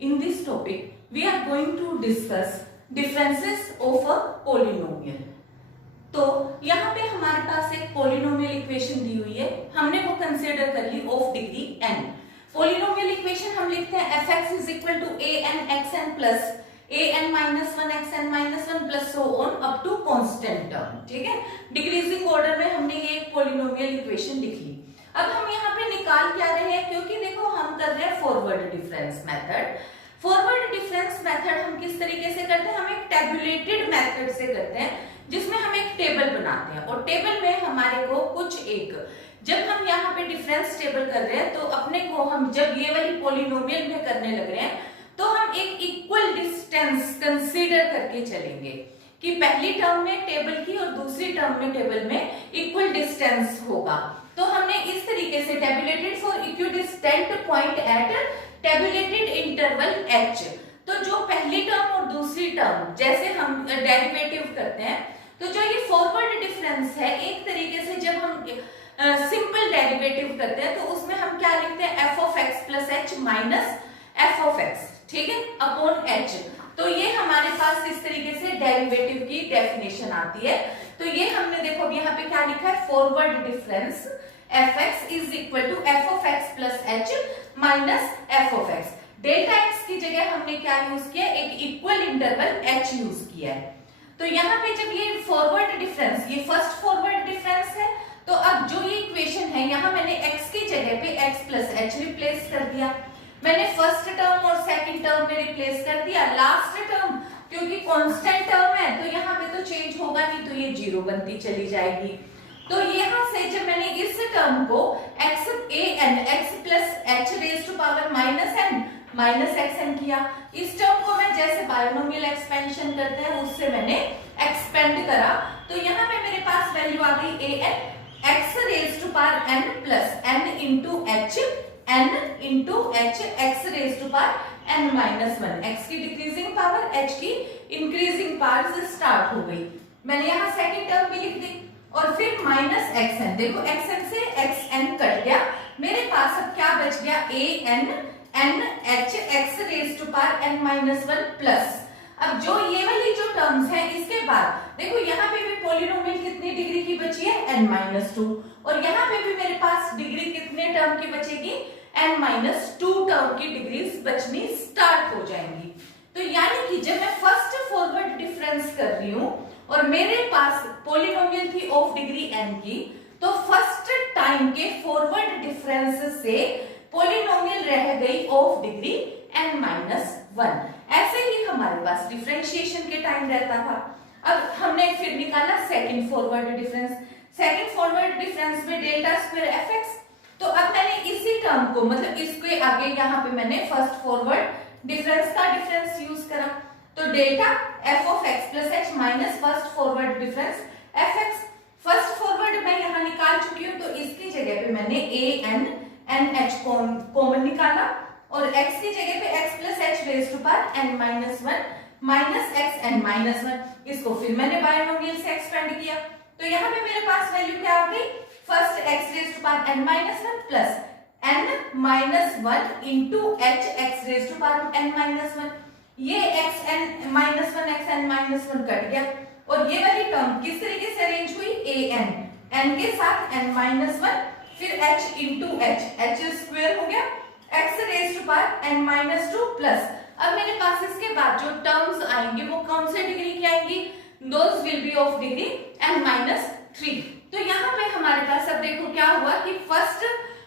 In this topic, we are going to discuss differences of a polynomial. तो यहाँ पे हमारे पास एक पोलिनोमियल इक्वेशन दी हुई है, हमने वो कंसीडर कर ली of degree n। Polynomial equation हम लिखते हैं fx is equal to an xn plus an minus 1 xn minus 1 plus so on up to constant term. ठीक है, डिक्रीजिंग ऑर्डर में हमने ये एक पोलिनोमियल इक्वेशन लिख ली। अब हम यहाँ पे निकाल क्या रहे हैं, क्योंकि देखो हम कर रहे हैं forward difference method. Forward difference method हम किस तरीके से करते हैं, हम एक टेबुलेटेड मेथड से करते हैं जिसमें हम एक टेबल बनाते हैं और टेबल में हमारे को कुछ एक, जब हम यहाँ पे डिफरेंस टेबल कर रहे हैं तो अपने को हम जब ये वाली पॉलिनोमियल में करने लग रहे हैं तो हम एक इक्वल डिस्टेंस कंसीडर करके चलेंगे कि पहली टर्म में टेबल की और दूसरी टर्म में टेबल में इक्वल डिस्टेंस होगा। तो हमने इस तरीके से tabulated for equidistant point at tabulated interval h। तो जो पहली टर्म और दूसरी टर्म जैसे हम डेरिवेटिव करते हैं, तो जो ये फॉरवर्ड डिफरेंस है, एक तरीके से जब हम सिंपल डेरिवेटिव करते हैं तो उसमें हम क्या लिखते हैं f of x plus h minus f of x, ठीक है, अपॉन h। तो ये हमारे पास इस तरीके से डेरिवेटिव की डेफिनेशन आती है। तो ये हमने देखो यहाँ पे क्या लिखा है, forward difference fx is equal to f of x plus h minus f of x। Delta x की जगह हमने क्या यूज किया, एक इक्वल इंटरवल h यूज किया है। तो यहाँ पे जब ये फॉरवर्ड डिफरेंस, ये फर्स्ट फॉरवर्ड डिफरेंस है, तो अब जो ये इक्वेशन है यहाँ मैंने x की जगह पे x प्लस h रिप्लेस कर दिया। मैंने फर्स्ट टर्म और सेकंड टर्म में रिप्लेस कर दिया। लास्ट टर्म क्योंकि कांस्टेंट टर्म है तो यहाँ पे तो चेंज होगा नहीं, तो ये जीरो बनती चली जाएगी। तो यहाँ से जब मैंने इस टर्म को x plus h raise to power minus n minus xn किया, इस टर्म को मैं जैसे बायनोमियल एक्सपेंशन करते हैं उससे मैंने एक्सपेंड करा, तो यहाँ पे मेरे पास वैल्यू आ गई an x raise to power n plus n into h n into h x raise to power n minus 1। x की डिक्रीजिंग पावर, h की इंक्रीजिंग पावर से स्टार्ट हो गई। मैंने यहाँ सेकंड टर्म भी लिख दी और फिर माइनस xn। देखो xn से xn कट गया, मेरे पास अब क्या बच गया, an n h x raise to power n minus 1 plus, अब जो ये वाली जो टर्म्स है इसके बाद देखो यहाँ पे भी पॉलिनोमियल कितनी डिग्री की बची है, n माइनस 2, और यहाँ पे भी मेरे पास डिग्री कितने टर्म की बचेगी, n माइनस 2 टर्म की डिग्रीज बचनी स्टार्ट हो जाएंगी। तो यानी कि जब मैं फर्स्ट फॉरवर्ड डिफरेंस कर रही हूँ और मेरे पास पॉलिनोमियल थी ऑफ डिग्री n की, तो फर्स्ट टाइम के फॉरवर्ड डिफरेंस से पॉलिनोमियल रह गई ऑफ डिग्री n माइनस 1। ऐसे ही हमारे पास डिफरेंशिएशन के टाइम रहता था। अब हमने फिर निकाला second forward difference. Second forward difference में डेल्टा स्क्वायर fx, तो अब मैंने इसी टर्म को, मतलब इसके आगे यहाँ पे मैंने फर्स्ट फॉरवर्ड डिफरेंस का डिफरेंस यूज करा, तो delta f of x plus h minus first forward difference fx। First forward मैं यहाँ निकाल चुकी हूँ, तो इसकी जगह पे मैंने an nh कॉमन निकाला और x की जगह पे x plus h raise to power n minus 1 minus x n minus 1, इसको फिर मैंने बायनोमियल से एक्सपेंड किया। तो यहाँ पे मेरे पास वैल्यू क्या आ गई, first x raise to power n minus 1 plus n minus 1 into h x raise to power n minus 1। ये x n minus 1 x n minus 1 cut गया और ये वाली टर्म किस तरीके से अरेंज हुई, a n के साथ n माइनस 1 फिर h इंटू h स्क्वायर हो गया x raise to power n minus 2 plus, अब मेरे पास इसके बाद जो टर्म्स आएंगे वो कौन से डिग्री की आएंगी, those will be of degree n minus 3। तो यहाँ पे हमारे पास अब देखो क्या हुआ कि फर्स्ट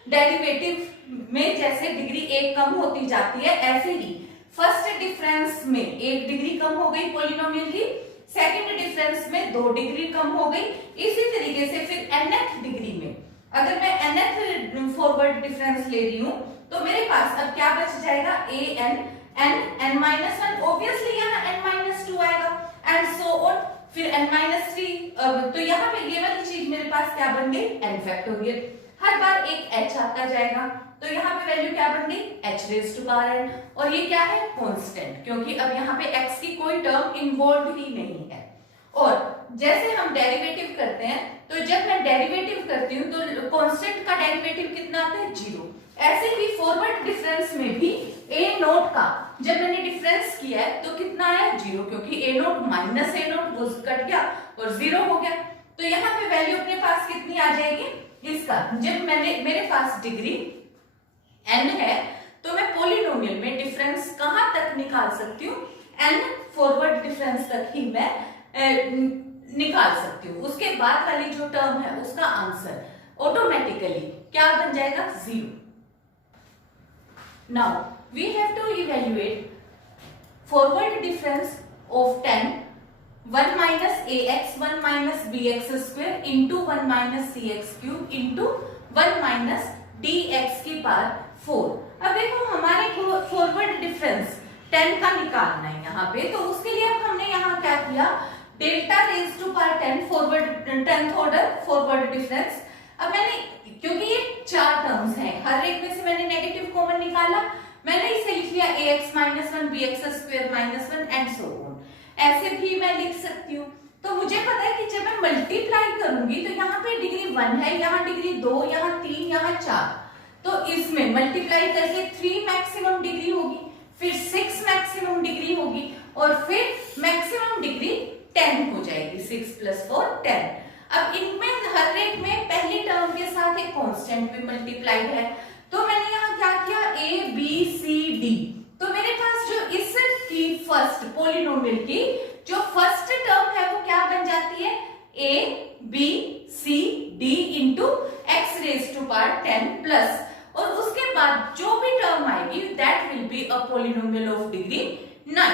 डेरिवेटिव में जैसे डिग्री एक कम होती जाती है, ऐसे ही फर्स्ट डिफरेंस में एक डिग्री कम हो गई पॉलिनोमियल की, सेकंड डिफरेंस में 2 डिग्री कम हो गई। इसी तरीके से फिर nth डिग्री में अगर मैं nth फॉरवर्ड डिफरेंस ले रही हूँ तो मेरे पास अब क्या बच जाएगा, n माइनस 1, ऑब्वियसली यहाँ n माइनस 2 आएगा एंड सो ऑन, फिर n माइनस 3। तो यहाँ पे ये वाली चीज मेरे पास क्या बन गई, n फैक्टोरियल, हर बार एक h आता जाएगा, तो यहाँ पे वैल्यू क्या बन गई, h raise to power n, और ये क्या है, कांस्टेंट, क्योंकि अब यहाँ पे x की कोई टर्म इन्वॉल्व ही नहीं है। और जैसे हम डेरिवेटिव करते हैं, तो जब मैं डेरिवेटिव करती हूँ तो कांस्टेंट का डेरिवेटिव कितना आता है, 0। ऐसे ही फॉरवर्ड डिफरेंस में भी a नोट का जब मैंने डिफरेंस किया है तो कितना आया 0, क्योंकि a note minus a note वो कट गया और 0 हो गया। तो यहाँ पे वैल्यू अपने पास कितनी आ जाएगी इसका, जब मेरे पास डिग्री n है तो मैं पॉलिनोमियल में डिफरेंस कहां तक निकाल सकती हूँ, n फॉरवर्ड डिफरेंस तक ही मैं निकाल सकती हूँ। उसके बाद वाली जो टर्म है उसका आंसर ऑटोमेटिकली क्या बन जाएगा 0। Now we have to evaluate forward difference of 10 1 minus ax 1 minus bx square into 1 minus cx cube into 1 minus dx की पावर 4। अब देखो हमारे को फॉरवर्ड डिफरेंस 10 का निकालना है यहाँ पे, तो उसके लिए अब हमने यहाँ क्या किया, delta raise to power 10 forward 10th order forward difference. अब मैंने, क्योंकि ये 4 टर्म्स हैं, हर एक में से मैंने नेगेटिव कॉमन निकाला, मैंने इसे लिख लिया ax minus 1 bx square minus 1 and so on। ऐसे भी मैं लिख सकती हूँ। तो मुझे पता है कि जब मैं मल्टीप्लाई करूंगी तो यहाँ पे डिग्री 1 है, यहाँ डिग्री 2, यहाँ 3, यहाँ 4, तो इसमें मल्टीप्लाई करके 3 मैक्सिमम डिग्री होगी, फिर 6 मैक्सिमम डिग्री होगी और फिर मैक्सिमम डिग्री 10 हो जाएगी, 6 + 4 10। अब इनमें हर एक में पहली टर्म के साथ एक कांस्टेंट भी मल्टीप्लाई है, तो मैंने यहाँ क्या किया a b c d, तो मेरे पास जो इस की फर्स्ट पॉलिनोमियल की जो फर्स्ट टर्म है वो क्या बन जाती है a b c d into x raise to power 10 plus, और उसके बाद जो भी टर्म आएगी that will be a polynomial of degree 9।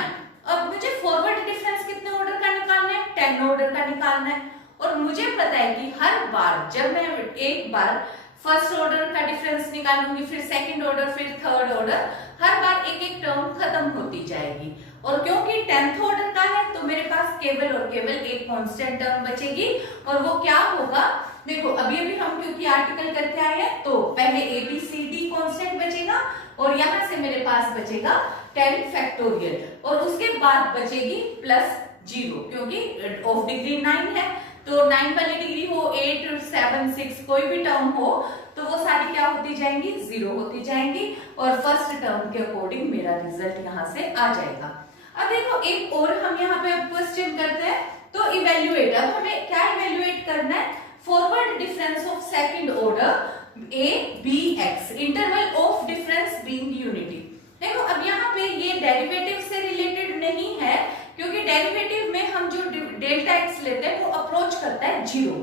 अब मुझे फॉरवर्ड डिफरेंस कितने ऑर्डर का निकालना है, 10 ऑर्डर का निकालना है, और मुझे पता है कि हर बार जब मैं एक बार फर्स्ट ऑर्डर का डिफरेंस निकालूंगी, फिर सेकंड ऑर्डर, फिर थर्ड ऑर्डर, हर बार एक एक टर्म खत्म होती जाएगी। और क्योंकि 10th ऑर्डर का है तो मेरे पास केवल और केवल एक कांस्टेंट टर्म बचेगी, और वो क्या होगा, देखो अभी अभी हम क्योंकि आर्टिकल करके आए हैं तो पहले A B C D constant बचेगा, और यहां से मेरे पास बचेगा 10 फैक्टोरियल, और उसके बाद बचेगी +0, क्योंकि ऑफ डिग्री 9 है, तो 9 वाली डिग्री हो 8 7 6 कोई भी टर्म हो तो वो सारी क्या होती जाएंगी, 0 होती जाएंगी, और फर्स्ट टर्म के अकॉर्डिंग मेरा रिजल्ट यहाँ से आ जाएगा। अब देखो एक और हम यहाँ पे क्वेश्चन करते हैं, तो इवेल्युएट, अब हमें क्या इवेल्युएट करना है, forward difference of second order a b x interval of difference being unity. देखो अब यहाँ पे ये डेरिवेटिव से रिलेटेड नहीं है, क्योंकि डेरिवेटिव में हम जो डेल्टा x लेते हैं वो अप्रोच करता है 0,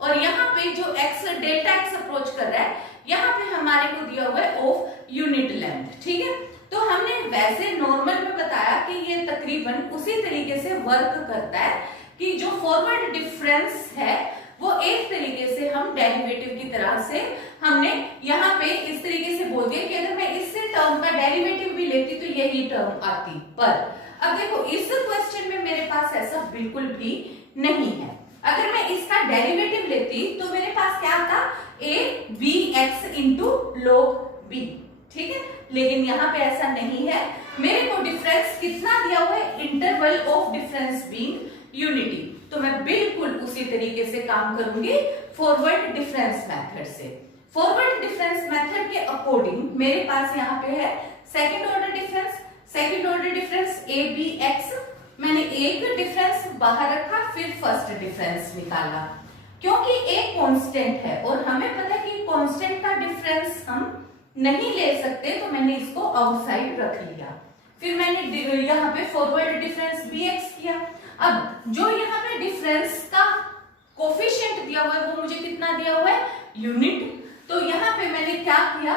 और यहाँ पे जो x डेल्टा x अप्रोच कर रहा है, यहाँ पे हमारे को दिया हुआ है ऑफ यूनिट लेंथ, ठीक है। तो हमने वैसे नॉर्मल में बताया कि ये तकरीबन उसी तरीके से वर्क करता है कि जो फॉरवर्ड डिफरेंस है वो एक तरीके से हम डेरिवेटिव की तरह से हमने यहाँ पे इस तरीके से बोल दिया कि अगर मैं इससे टर्म का डेरिवेटिव भी लेती तो यही टर्म आती, पर अब देखो इस क्वेश्चन में मेरे पास ऐसा बिल्कुल भी नहीं है। अगर मैं इसका डेरिवेटिव लेती तो मेरे पास क्या आता, a b x into log b, ठीक है, लेकिन यहाँ पे ऐसा नहीं है, मेरे को डिफरेंस कितना दिया हुआ है, interval of difference being unity, तो मैं बिल्कुल उसी तरीके से काम करूंगी फॉरवर्ड डिफरेंस मेथड से। फॉरवर्ड डिफरेंस मेथड के अकॉर्डिंग मेरे पास यहाँ पे है second order difference, second order difference a b x, मैंने एक डिफरेंस बाहर रखा, फिर फर्स्ट डिफरेंस निकाला, क्योंकि एक कांस्टेंट है और हमें पता है कि कांस्टेंट का डिफरेंस हम नहीं ले सकते, तो मैंने इसको आउटसाइड रख लिया, फिर मैंने यहाँ पे फॉरवर्ड डिफरेंस bx किया। अब जो यहाँ पे डिफरेंस का कोफिशिएंट दिया हुआ है वो मुझे कितना दिया हुआ है, यूनिट, तो यहाँ पे मैंने क्या किया,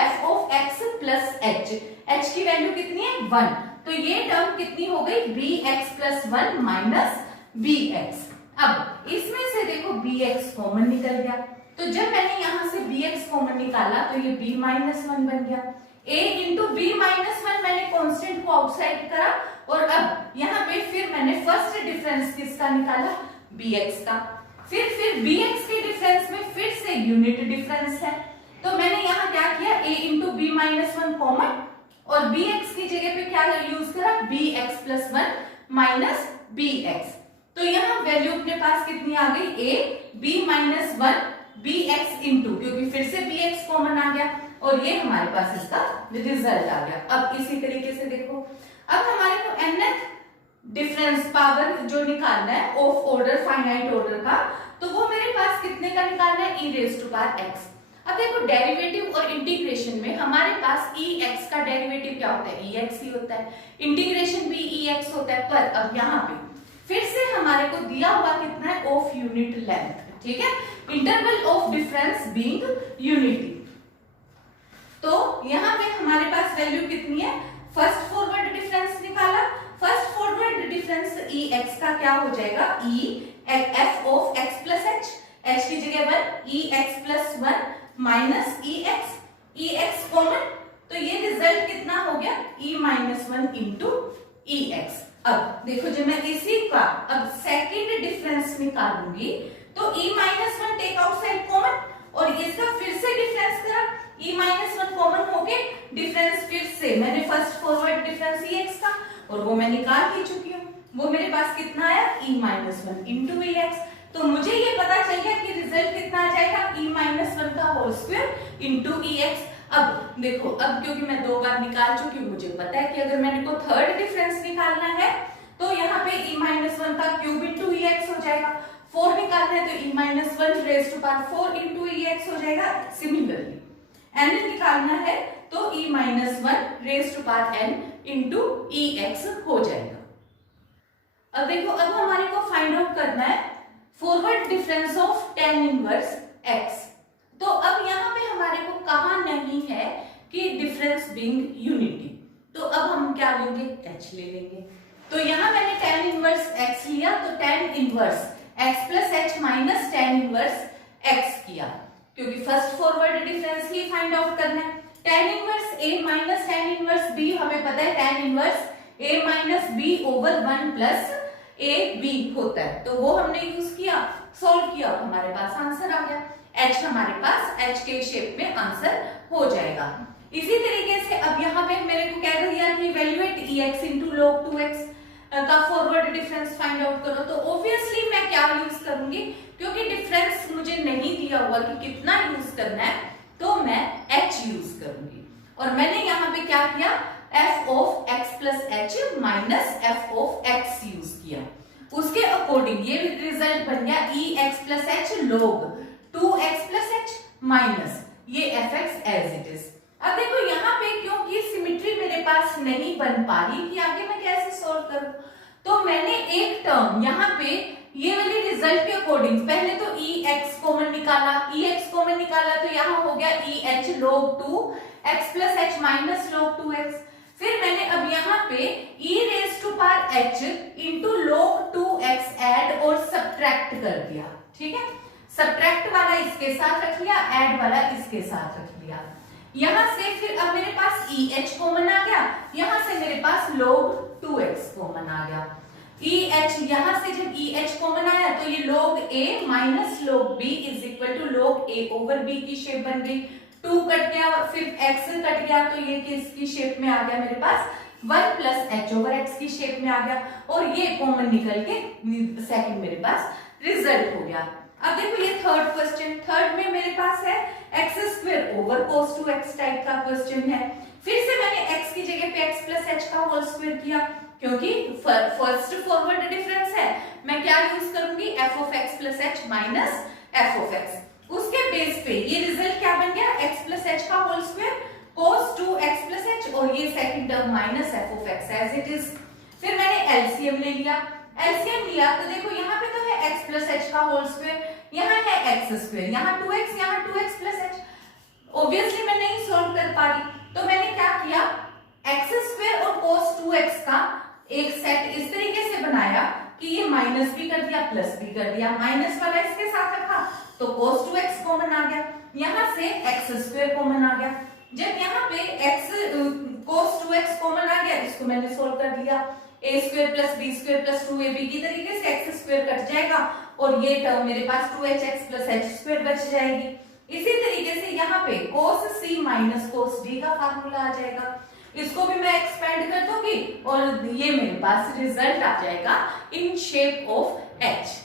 f of x plus h की वैल्यू कितनी है 1, तो ये टर्म कितनी हो गई, bx प्लस 1 माइनस bx। अब इसमें से देखो bx कॉमन निकल गया, तो जब मैंने यहाँ से bx कॉमन निकाला तो ये b माइनस 1 बन गया, a इंटू b माइनस 1 मैंने कांस्टेंट को आउटसाइड करा, और अब यहाँ पे फिर मैंने फर्स्ट डिफरेंस किसका निकाला, bx का, फिर bx के डिफरेंस में फिर से यूनिट डिफरेंस है, तो मैंने यहाँ क्या किया, a into b minus 1 common, और bx की जगह पे क्या यूज करा, bx प्लस 1 माइनस bx, तो यहाँ वैल्यू अपने पास कितनी आ गई, a b minus 1 bx into, क्योंकि फिर से bx कॉमन आ गया, और ये हमारे पास इसका रिजल्ट आ गया। अब इसी तरीके से देखो, अब हमारे को nth डिफरेंस पावर जो निकालना है ऑफ ऑर्डर फाइनाइट ऑर्डर का, तो वो मेरे पास कितने का निकालना है, e raise to power x। अब देखो डेरिवेटिव और इंटीग्रेशन में हमारे पास ex का डेरिवेटिव क्या होता है, ex ही होता है, इंटीग्रेशन भी ex होता है। पर अब यहाँ पे फिर से हमारे को दिया हुआ कितना है, ऑफ यूनिट लेंथ, ठीक है, interval of difference being unity. तो यहाँ पे हमारे पास वैल्यू कितनी है, फर्स्ट फॉरवर्ड डिफरेंस निकाला, फर्स्ट फॉरवर्ड डिफरेंस ex का क्या हो जाएगा, f of x plus h की जगह 1, ex plus 1 minus ex common, तो ये रिजल्ट कितना हो गया, e माइनस 1 इंटू ex। अब देखो जब मैं इसी का अब सेकंड डिफरेंस निकालूंगी तो e minus 1 take outside common और इसका फिर से डिफरेंस करा, e माइनस 1 कॉमन हो गए, डिफरेंस फिर से मैंने फर्स्ट फॉरवर्ड डिफरेंस ex का और वो मैं निकाल ही चुकी हूँ, वो मेरे पास कितना आया, e माइनस 1 इंटू ex। तो मुझे ये पता चल गया कि रिजल्ट कितना आ जाएगा, e माइनस 1 का होल स्क्वायर इंटू ex। अब देखो, अब क्योंकि मैं 2 बार निकाल चुकी हूँ, मुझे पता है कि अगर मैंने को थर्ड डिफरेंस निकालना है तो यहाँ पे e माइनस 1 का क्यूब इंटू ex हो जाएगा, 4 निकालना है तो e minus 1 raise to power 4 into ex हो जाएगा। सिमिलरली n निकालना है तो e minus 1 raise to power n into ex हो जाएगा। अब देखो, अब हमारे को फाइंड आउट करना है forward difference of tan inverse x। तो अब यहाँ पे हमारे को कहा नहीं है कि डिफरेंस बीइंग यूनिटी, तो अब हम क्या लेंगे, h ले लेंगे। तो यहाँ मैंने tan इनवर्स x लिया, तो tan inverse x plus h minus tan inverse x किया, क्योंकि फर्स्ट फॉरवर्ड डिफरेंस ही फाइंड आउट करना है। tan inverse a minus tan inverse b, हमें पता है tan inverse a minus b over 1 plus a b होता है, तो वो हमने यूज किया, सॉल्व किया, हमारे पास आंसर आ गया, h हमारे पास h के शेप में आंसर हो जाएगा। इसी तरीके से अब यहाँ पे मेरे को कह दिया कि evaluate ex into log 2x का फॉरवर्ड डिफरेंस फाइंड आउट करो, तो ऑब्वियसली मैं क्या यूज करूंगी, क्योंकि डिफरेंस मुझे नहीं दिया हुआ कि कितना यूज करना है, तो मैं h यूज करूंगी। और मैंने यहाँ पे क्या किया, f of x plus h minus f of x use किया, उसके अकॉर्डिंग ये रिजल्ट बन गया ex plus h log 2x plus h minus ये fx एज इट इज। अब देखो यहाँ पे क्योंकि सिमेट्री मेरे पास नहीं बन पा रही कि आगे मैं कैसे सॉल्व करूं, तो मैंने एक टर्म यहाँ पे ये वाली रिजल्ट के अकॉर्डिंग पहले तो ex कॉमन निकाला, ex कॉमन निकाला तो यहाँ हो गया eh log 2x plus h minus log 2x। फिर मैंने अब यहाँ पे e raise to power h into log 2x add और सब्ट्रैक्ट कर दिया, ठीक है, सब्ट्रैक्ट वाला इसके साथ रख लिया, ऐड वाला इसके साथ रख लिया। यहाँ से फिर अब मेरे पास EH कॉमन आ गया, यहाँ से मेरे पास log 2x कॉमन आ गया। EH यहाँ से जब EH कॉमन आया तो ये log A minus log B is equal to log A over B की शेप बन गई, 2 कट गया और फिर x कट गया तो ये किसकी शेप में आ गया, मेरे पास 1 प्लस h ओवर x की शेप में आ गया, और ये कॉमन निकल के सेकंड मेरे पास रिजल्ट हो गया। अब देखो ये थर्ड क्वेश्चन, थर्ड में मेरे पास है x square over cos 2x type का क्वेश्चन है। फिर से मैंने x की जगह पे x प्लस h का होल स्क्वायर किया, क्योंकि फर्स्ट फॉरवर्ड डिफरेंस है, मैं क्या यूज करूंगी, f of x plus h minus f of x। उसके बेस पे ये रिजल्ट क्या बन गया, x प्लस h का whole square cos 2x plus h और ये second term minus f of x as it is. फिर मैंने एलसीएम ले लिया, एलसीएम लिया तो देखो यहाँ पे तो है x प्लस h का होल स्क्वायर, यहाँ है x स्क्वायर, यहाँ 2x, यहाँ 2x प्लस h। ऑब्वियसली मैं नहीं सॉल्व कर पा रही, तो मैंने क्या किया, x स्क्वायर और cos 2x का एक सेट इस तरीके से बनाया कि ये माइनस भी कर दिया प्लस भी कर दिया, माइनस वाला इसके साथ रखा तो cos 2x कॉमन आ गया, यहाँ से x स्क्वायर कॉमन आ गया। जब यहाँ पे x cos 2x कॉमन आ गया, इसको मैंने सोल्व कर दिया, a square plus b square plus 2ab की तरीके से x स्क्वायर कट जाएगा और ये टर्म मेरे पास 2hx प्लस h स्क्वायर बच जाएगी। इसी तरीके से यहाँ पे cos c minus cos d का फार्मूला आ जाएगा, इसको भी मैं एक्सपेंड कर दूंगी और ये मेरे पास रिजल्ट आ जाएगा in shape of h।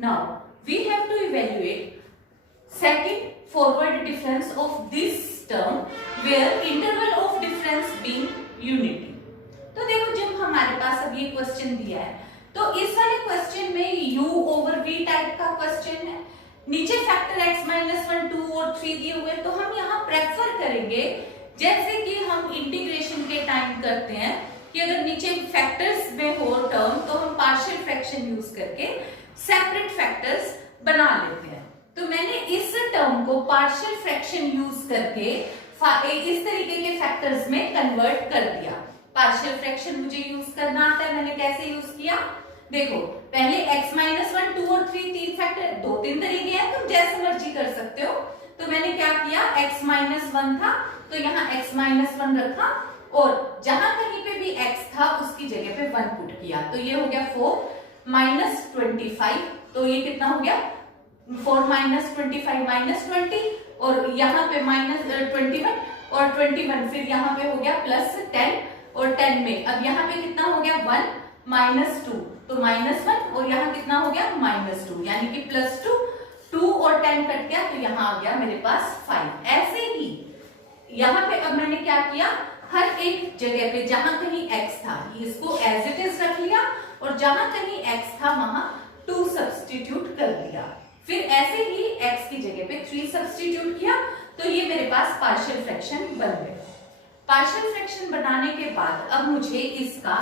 Now we have to evaluate second forward difference of this term where interval of difference being unity। तो देखो जब हमारे पास अब ये क्वेश्चन दिया है तो इस वाले क्वेश्चन में u ओवर v टाइप का क्वेश्चन है, नीचे फैक्टर x माइनस 1, 2 और 3 दिए हुए, तो हम यहाँ प्रेफर करेंगे जैसे कि हम इंटीग्रेशन के टाइम करते हैं कि अगर नीचे फैक्टर्स में हो टर्म तो हम पार्शियल फ्रैक्शन यूज करके सेपरेट फैक्टर्स बना लेते हैं। तो मैंने इस टर्म को पार्शियल फ्रैक्शन यूज करके इस तरीके के फैक्टर्स में कन्वर्ट कर दिया। पार्शियल फ्रैक्शन मुझे यूज करना आता है, मैंने कैसे यूज किया देखो, पहले x माइनस 1, 2 और 3 तीन फैक्टर, 2-3 तरीके हैं, तुम जैसे मर्जी कर सकते हो। तो मैंने क्या किया, x माइनस 1 था तो यहाँ x माइनस 1 रखा और जहां कहीं पे भी x था उसकी जगह पे 1 पुट किया, तो ये हो गया 4 माइनस 25, तो ये कितना हो गया 4 माइनस 25 माइनस 20 और यहाँ पे माइनस 21 और 21, फिर यहाँ पे हो गया प्लस 10 और 10 में अब यहाँ पे कितना हो गया 1 माइनस 2, तो माइनस 1 और यहाँ कितना हो गया माइनस 2, यानी कि प्लस 2 और 10 कट गया तो यहाँ आ गया मेरे पास 5। ऐसे ही यहाँ पे अब मैंने क्या किया, हर एक जगह पे जहां कहीं x था इसको एज इट इज रख लिया और जहां कहीं x था वहां 2 सब्स्टिट्यूट कर दिया, फिर ऐसे ही x की जगह पे 3 सब्स्टिट्यूट किया, तो ये मेरे पास पार्शियल फ्रैक्शन बन गया। पार्शियल फ्रैक्शन बनाने के बाद अब मुझे इसका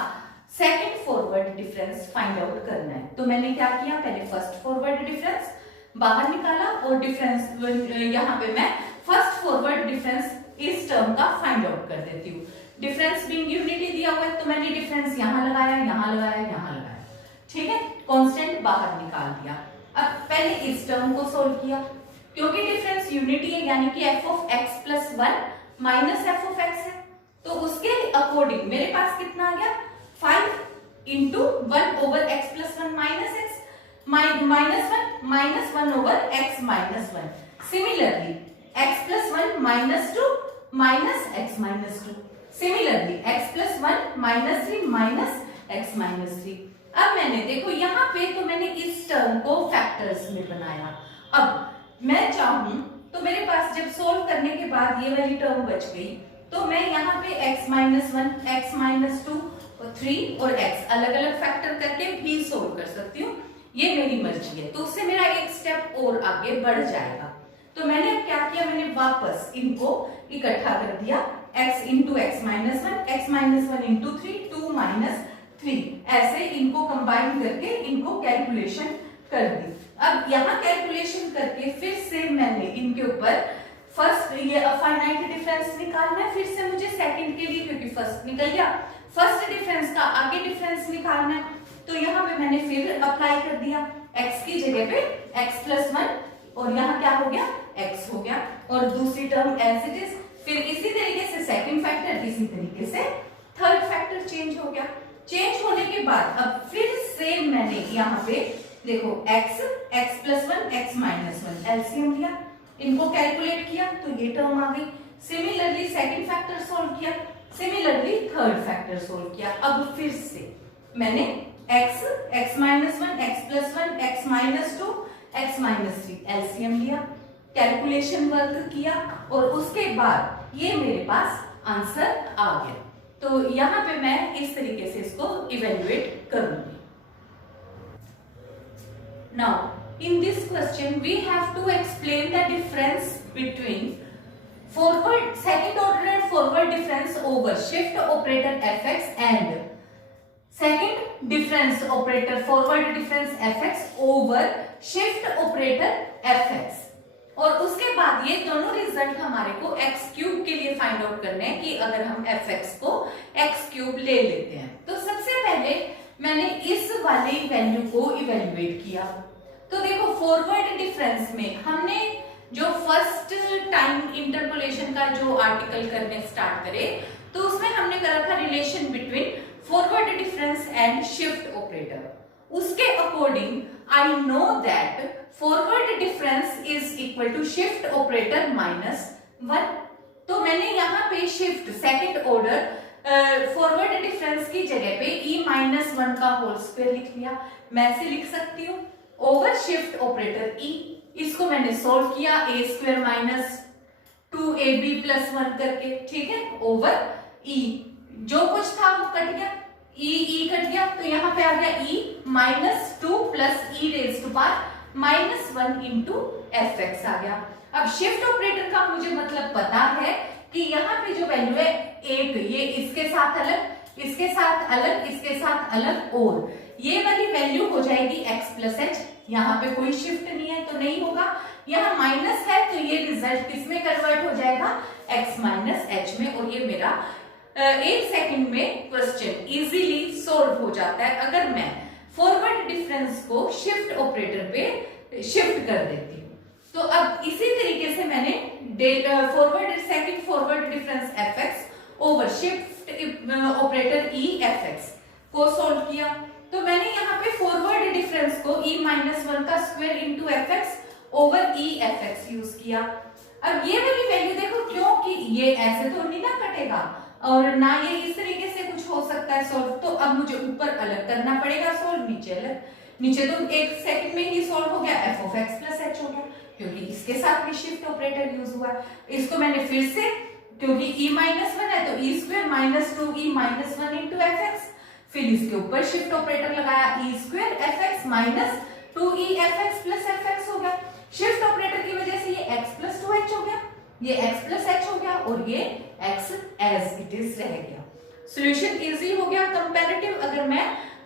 second forward difference find out करना है। तो मैंने क्या किया, पहले फर्स्ट फॉरवर्ड डिफरेंस बाहर निकाला और डिफरेंस यहाँ पे मैं फर्स्ट फॉरवर्ड डिफरेंस इस टर्म का फाइंड आउट कर देती हूँ। डिफरेंस बीइंग यूनिटी दिया हुआ है तो मैंने डिफरेंस यहाँ लगाया, यहाँ लगाया, यहाँ लगाया, ठीक है, कांस्टेंट बाहर निकाल दिया। अब पहले इस टर्म को सोल्व किया, क्योंकि डिफरेंस यूनिटी है यानी कि f of x plus 1 minus f of x है, तो उसके अकॉर्डिंग मेरे पास कितना आ गया 5 into 1 over x plus 1 minus x minus 1 over x minus 1। Similarly x plus 1 minus 2 minus x minus 2, similarly x plus 1 minus 3 minus x minus 3। अब मैंने देखो यहाँ पे तो मैंने इस टर्म को फैक्टर्स में बनाया। अब मैं चाहूं तो मेरे पास जब सोल्व करने के बाद ये वाली टर्म बच गई तो मैं यहाँ पे x माइनस 1, x माइनस 2 और 3 और x अलग अलग फैक्टर करके भी सोल्व कर सकती हूँ, ये मेरी मर्जी है, तो उससे मेरा एक स्टेप और आगे बढ़ जाएगा। तो मैंने अब क्या किया, मैंने वापस इनको इकट्ठा कर दिया, x into x minus 1, x minus 1 into 3, 2 minus 3, ऐसे इनको कंबाइन करके इनको कैलकुलेशन कर दी। अब यहाँ कैलकुलेशन करके फिर से मैंने इनके ऊपर फर्स्ट ये फाइनाइट डिफरेंस निकालना है, फिर से मुझे सेकंड के लिए, क्योंकि फर्स्ट निकल गया, फर्स्ट डिफरेंस का आगे डिफरेंस निकालना है, तो यहाँ पे मैंने फिर अप्लाई कर दिया, x की जगह पे x प्लस 1 और यहाँ क्या हो गया x हो गया और दूसरी टर्म एज इट इज, फिर इसी तरीके से सेकंड फैक्टर, इसी तरीके से थर्ड फैक्टर चेंज हो गया। चेंज होने के बाद अब फिर से मैंने यहाँ पे देखो x plus 1 x minus 1 LCM लिया, इनको कैलकुलेट किया तो ये टर्म आ गई। सिमिलरली सेकंड फैक्टर सोल्व किया, सिमिलरली थर्ड फैक्टर सोल्व किया। अब फिर से मैंने x minus 1 x plus 1 x minus 2 x minus 3 LCM लिया, कैलकुलेशन वर्क किया और उसके बाद ये मेरे पास आंसर आ गया। तो यहाँ पे मैं इस तरीके से इसको इवेल्युएट करूंगी। Now in this question we have to explain the difference between second order forward difference over shift operator fx and second difference operator forward difference fx over shift operator fx, और उसके बाद ये दोनों result हमारे को x cube के लिए find out करने हैं कि अगर हम fx को x क्यूब ले लेते हैं। तो सबसे पहले मैंने इस वाले वैल्यू को इवेल्युएट किया। तो देखो फॉरवर्ड डिफरेंस में हमने जो फर्स्ट टाइम इंटरपोलेशन का जो आर्टिकल करने स्टार्ट करे तो उसमें हमने करा था relation between forward difference and shift operator. उसके according I know that forward difference is equal to shift operator minus 1। तो मैंने यहाँ पे shift second order forward difference की जगह पे e माइनस 1 का होल स्क्वायर लिख लिया। मैं ऐसे लिख सकती हूँ ओवर शिफ्ट ऑपरेटर e इसको मैंने सोल्व किया ए स्क्वायर माइनस 2ab प्लस 1 करके, ठीक है, ओवर ई, जो कुछ था वो कट गया, ई कट गया, तो यहाँ पे आ गया E minus 2 plus E raise to power minus 1 into F X आ गया। अब शिफ्ट ऑपरेटर का मुझे मतलब पता है कि यहाँ पे जो वैल्यू है एक, ये इसके साथ अलग, इसके साथ अलग, इसके साथ अलग, और ये वाली वैल्यू हो जाएगी x प्लस एच। यहाँ पे कोई शिफ्ट नहीं है तो नहीं होगा, यहाँ माइनस है तो ये रिजल्ट किसमें कन्वर्ट हो जाएगा, x माइनस एच में, और ये मेरा 1 सेकंड में क्वेश्चन इजीली सॉल्व हो जाता है अगर मैं फॉरवर्ड डिफरेंस को शिफ्ट ऑपरेटर पे शिफ्ट कर देती हूँ। तो अब इसी तरीके से मैंने second forward difference F x over shift operator E F x को सॉल्व किया। तो मैंने यहाँ पे फॉरवर्ड डिफरेंस को e माइनस 1 का square into F x over E F x use किया। अब ये वाली वैल्यू देखो, क्योंकि ये ऐसे तो नहीं ना कटेगा और ना ये इस तरीके से कुछ हो सकता है सॉल्व, तो अब मुझे ऊपर अलग करना पड़ेगा सॉल्व, नीचे अलग। नीचे तो 1 सेकंड में ही सॉल्व हो गया, F of x plus H हो गया, क्योंकि इसके साथ भी शिफ्ट ऑपरेटर यूज हुआ है। इसको मैंने फिर से, क्योंकि e माइनस 1 है तो E square minus 2e minus 1 into F X, फिर इसके ऊपर शिफ्ट ऑपरेटर लगाया, E square F X minus 2e F X plus F X हो गया। शिफ्ट ऑपरेटर की वजह से ये x प्लस 2h हो गया, ये x प्लस h हो गया, और ये x एज इट इज रह गया। सॉल्यूशन इजी हो गया कंपैरेटिव अगर मैं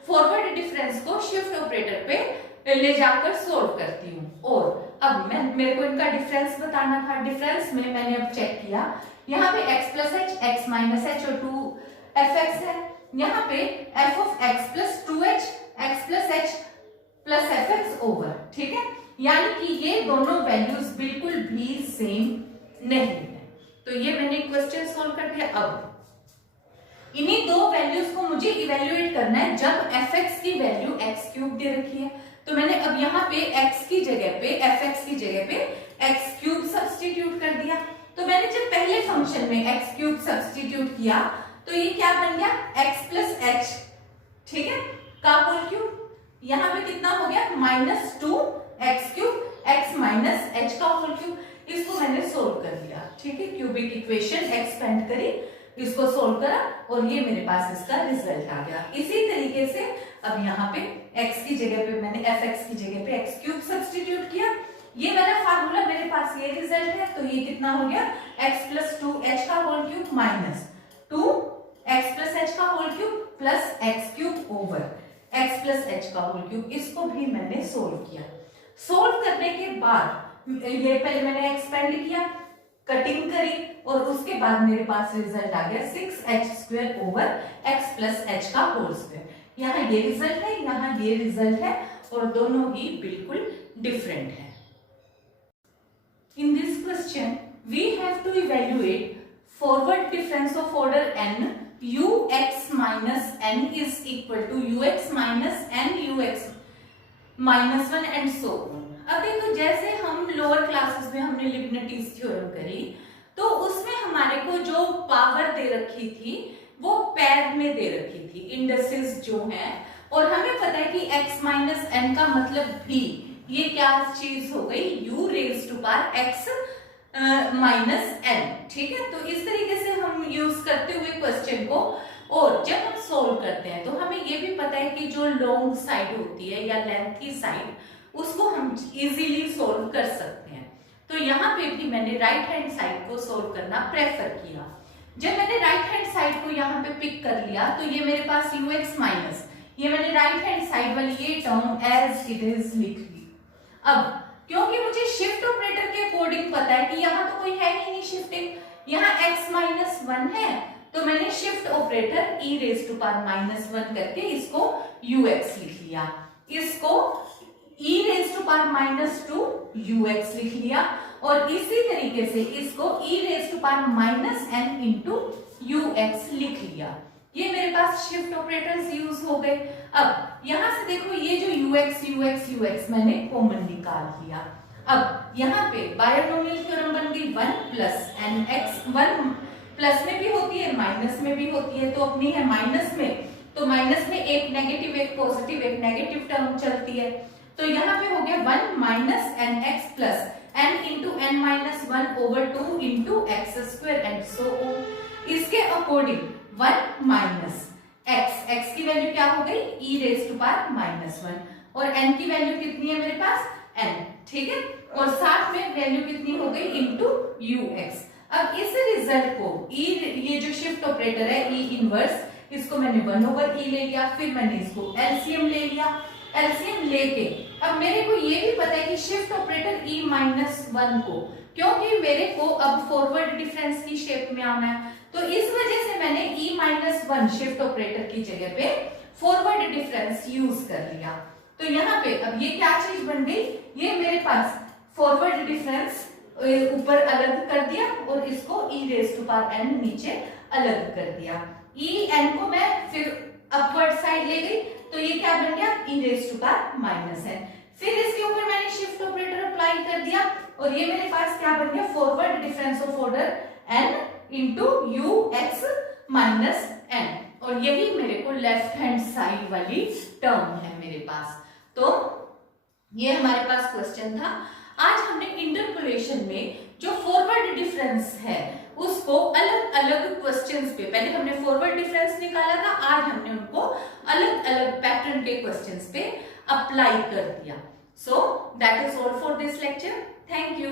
फॉरवर्ड डिफरेंस को शिफ्ट ऑपरेटर पे ले जाकर सोल्व करती हूँ। और अब मेरे को इनका डिफरेंस बताना था। डिफरेंस में मैंने अब चेक किया, यहाँ पे x plus h, x minus h और 2fx है, यहाँ पे f of x plus 2h, x plus h plus fx over, ठीक है, यानी कि ये दोनों वैल्यूज बिल्कुल भी सेम नहीं है। तो ये मैंने क्वेश्चन सोल्व कर दिया। अब इन्हीं दो वैल्यूज को मुझे इवेल्युएट करना है जब fx की वैल्यू x क्यूब दे रखी है। तो मैंने अब यहाँ पे x की जगह पे fx की जगह पे x क्यूब सब्स्टिट्यूट कर दिया। तो मैंने जब पहले फंक्शन में x क्यूब सब्स्टिट्यूट किया तो ये क्या बन गया, x प्लस h, ठीक है, का होल क्यूब। यहाँ पे कितना हो गया, minus 2x cube x minus h का होल क्यूब। इसको मैंने सोल्व कर दिया, ठीक है, क्यूबिक इक्वेशन एक्सपेंड करी, इसको सोल्व करा और ये मेरे पास इसका रिजल्ट आ गया। इसी तरीके से अब यहाँ पे x की जगह पे मैंने fx की जगह पे x क्यूब सब्स्टिट्यूट किया, ये वाला फार्मूला मेरे पास ये रिजल्ट है। तो ये कितना हो गया, x प्लस 2h का whole cube minus 2x plus h का whole cube plus x cube over x plus h का होल क्यूब। इसको भी मैंने सोल्व किया। सोल्व करने के बाद ये पहले मैंने एक्सपेंड किया, कटिंग करी और उसके बाद मेरे पास रिजल्ट आ गया 6h square over x plus h का होल स्क्वायर। यहाँ ये रिजल्ट है, यहाँ ये रिजल्ट है और दोनों ही बिल्कुल डिफरेंट है। In this question, we have to evaluate forward difference of order n, ux minus n is equal to ux minus n ux minus 1 and so on। अब देखो, जैसे हम लोअर क्लासेस में हमने लिबनिटीज थ्योरम करी तो उसमें हमारे को जो पावर दे रखी थी वो पैर में दे रखी थी, इंडसेस जो है, और हमें पता है कि x माइनस एन का मतलब भी ये क्या चीज हो गई, u raise to power x minus n, ठीक है। तो इस तरीके से हम यूज करते हुए क्वेश्चन को, और जब हम सोल्व करते हैं तो हमें ये भी पता है कि जो लॉन्ग साइड होती है या लेंथी साइड, उसको हम इजीली सोल्व कर सकते हैं। तो यहाँ पे भी मैंने राइट हैंड साइड को सोल्व करना प्रेफर किया। जब मैंने राइट हैंड साइड को यहाँ पे पिक कर लिया तो ये मेरे पास ux माइनस, ये मैंने राइट हैंड साइड वाली ये टर्म एज इट इज लिख ली। अब क्योंकि मुझे शिफ्ट ऑपरेटर के अकॉर्डिंग पता है कि यहाँ तो कोई है ही नहीं शिफ्टिंग, यहाँ x माइनस 1 है, तो मैंने shift operator e raise to power minus 1 करके इसको ux लिख लिया, इसको e raise to power minus 2 ux लिख लिया, और इसी तरीके से इसको e raise to power minus n into ux लिख लिया। ये मेरे पास शिफ्ट ऑपरेटर्स यूज हो गए। अब यहां से देखो, ये जो ux मैंने कॉमन निकाल लिया। अब यहाँ पे बायनोमियल थ्योरम बन गई 1 प्लस nx, 1 प्लस में भी होती है माइनस में भी होती है, तो अपनी है माइनस में, तो माइनस में एक नेगेटिव एक पॉजिटिव एक नेगेटिव टर्म चलती है। तो यहाँ पे हो गया 1 minus n x plus n into n minus 1 over 2 into x square and so on. इसके अकॉर्डिंग 1 माइनस x की वैल्यू क्या हो गई e raise to power minus 1 और n की वैल्यू कितनी है मेरे पास n, ठीक है, और साथ में वैल्यू कितनी हो गई इंटू ux। अब इस रिजल्ट को ये जो शिफ्ट ऑपरेटर है e इनवर्स, इसको मैंने 1 ओवर e ले लिया, फिर मैंने इसको एलसीएम ले लिया। एलसीएम लेके अब मेरे को ये भी पता है कि शिफ्ट ऑपरेटर e माइनस 1 को, क्योंकि मेरे को अब फॉरवर्ड डिफरेंस की शेप में आना है, तो इस वजह से मैंने e माइनस 1 शिफ्ट ऑपरेटर की जगह पे फॉरवर्ड डिफरेंस यूज कर लिया। तो यहाँ पे अब ये क्या चीज बन गई, ये मेरे पास फॉरवर्ड डिफरेंस ऊपर अलग कर दिया और इसको e raise to power n नीचे अलग कर दिया। e n को मैं फिर अपवर्ड साइड ले गई, तो ये क्या बन गया e raise to power minus n। फिर इसके ऊपर मैंने शिफ्ट ऑपरेटर अप्लाई कर दिया और ये मेरे पास क्या बन गया forward difference of order n into you x minus n, और यही मेरे को लेफ्ट हैंड साइड वाली टर्म है मेरे पास। तो ये हमारे पास क्वेश्चन था। आज हमने इंटरपोलेशन में जो फॉरवर्ड डिफरेंस है उसको अलग अलग क्वेश्चंस पे, पहले हमने फॉरवर्ड डिफरेंस निकाला था, आज हमने उनको अलग अलग पैटर्न के क्वेश्चंस पे अप्लाई कर दिया। So that is all for this lecture. Thank you.